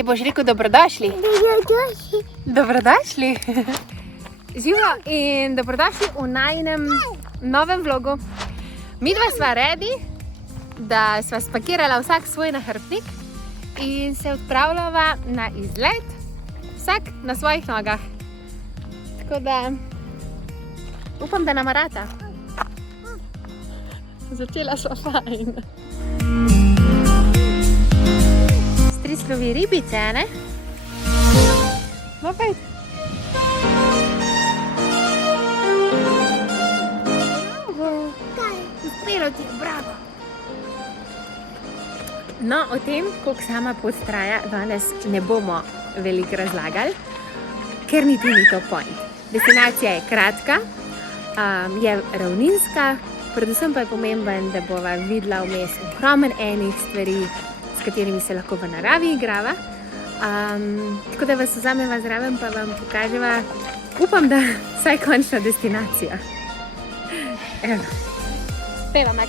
Zdaj boš rekel dobrodošli. Dobrodošli. Živijo in dobrodošli v najinem novem vlogu. Midva sva ready, da sva spakirala vsak svoj nahrbtnik in se odpravljava na izlet, vsak na svojih nogah. Tako da upam, da nama rata. Začela sva fajn. Strislovi ribice, ne? No, pojď. Uspelo ti je, bravo. No, o tem, koliko sama pot traja, danes ne bomo veliko razlagali, ker niti ni to point. Destinacija je kratka, je ravninska, predvsem pa je pomemben, da bova videla vmes ogromno enih stvari, s katerimi se lahko v naravi igrava. Tako da vas vzameva zraven, pa vam pokaževa, upam, da vsaj končna destinacija. Evo. Peva, Max.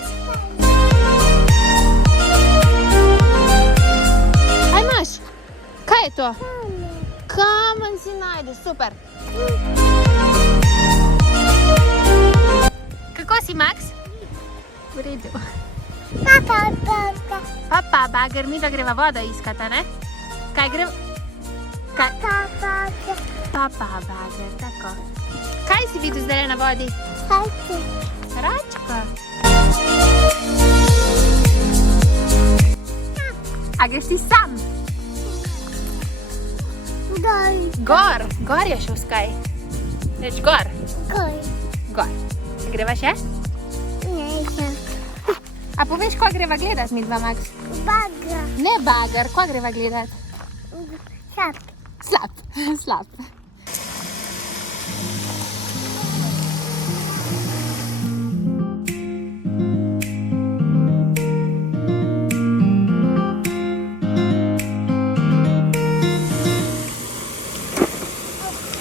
Aj imaš? Kaj je to? Kamen si najde, super. Kako si, Max? V redu. Papa, bager, mi da greva vodo iskati, ne? Kaj greva? Papa, bager, tako. Kaj si videl zdaj na vodi? Račka. A greš ti sam? Gor, gor je šel skaj. Reč gor. Gor. Greva še? A poveš, ko greva gledat midva, Max? Bager. Ne bager, ko greva gledat? Slab. Slab.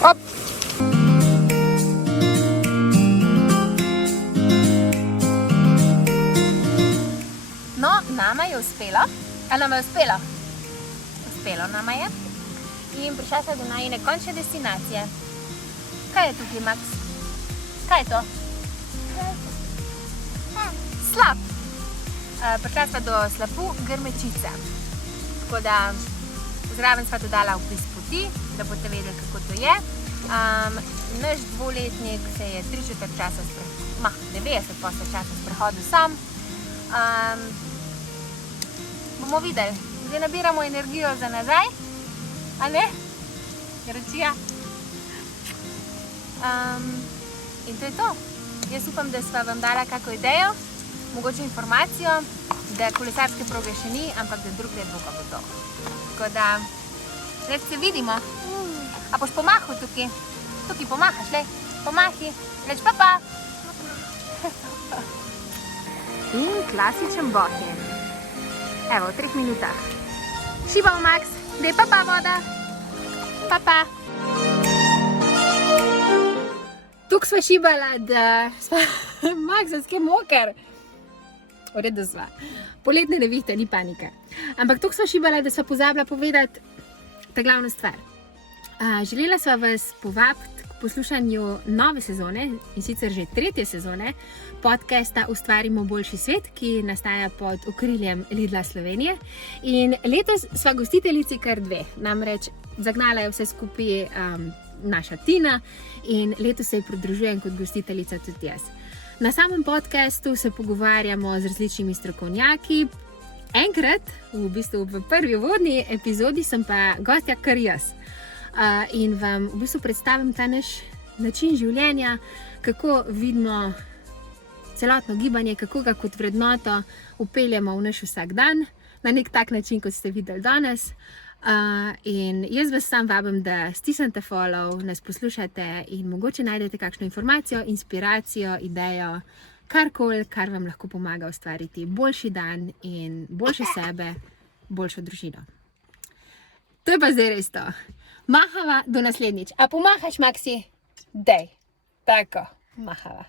Hop. No, nama je uspelo. A nama je uspelo? Uspelo nama je. In prišla se do najine končne destinacije. Kaj je tukaj, Max? Kaj je to? Slap. Prišla sva do slapu Grmečice. Tako da zraven sva dodala opis poti, da boste vedeli, kako to je. Naš dvoletnik se je 3/4 časa, 90% časa sprehodil sam. Bomo videli. Zdaj nabiramo energijo za nazaj. A ne? Gračija. In to je to. Jaz upam, da sva vam dala kako idejo, mogoče informacijo, da kolesarske proge še ni, ampak da drugje bo to. Tako da, zdaj se vidimo. A boš pomahal tukaj? Tukaj pomahaš, le? Pomahi. Reč papa. In klasičen bohin. Evo, v 3 minutah. Šibamo, Max. Dej papa voda. Papa. Tuk sva šibala, da sva... Max, skje moker. V redu sva. Poletne nevihte, ni panike. Ampak tuk sva šibala, da sva pozabila povedati ta glavna stvar. Želela sva vas povabiti k poslušanju nove sezone, in sicer že 3. sezone, podcasta Ustvarimo boljši svet, ki nastaja pod okriljem Lidla Slovenije. In letos sva gostiteljici kar 2, namreč zagnala je vse skupaj naša Tina in letos se ji pridružujem kot gostiteljica tudi jaz. Na samem podcastu se pogovarjamo z različnimi strokovnjaki. Enkrat, v prvi uvodni epizodi, sem pa gostja kar jaz. In vam v bistvu predstavim ta naš način življenja, kako vidimo celotno gibanje, kako ga kot vrednoto vpeljemo v naš vsak dan, na nek tak način, kot ste videli danes. In jaz vas sam vabim, da stisnete follow, nas poslušate in mogoče najdete kakšno informacijo, inspiracijo, idejo, karkoli, kar vam lahko pomaga ustvariti boljši dan in boljše sebe, boljšo družino. To je pa zdaj res to. Mahava do naslednjič. A pomahaš, Maxi? Dej. Tako, mahava.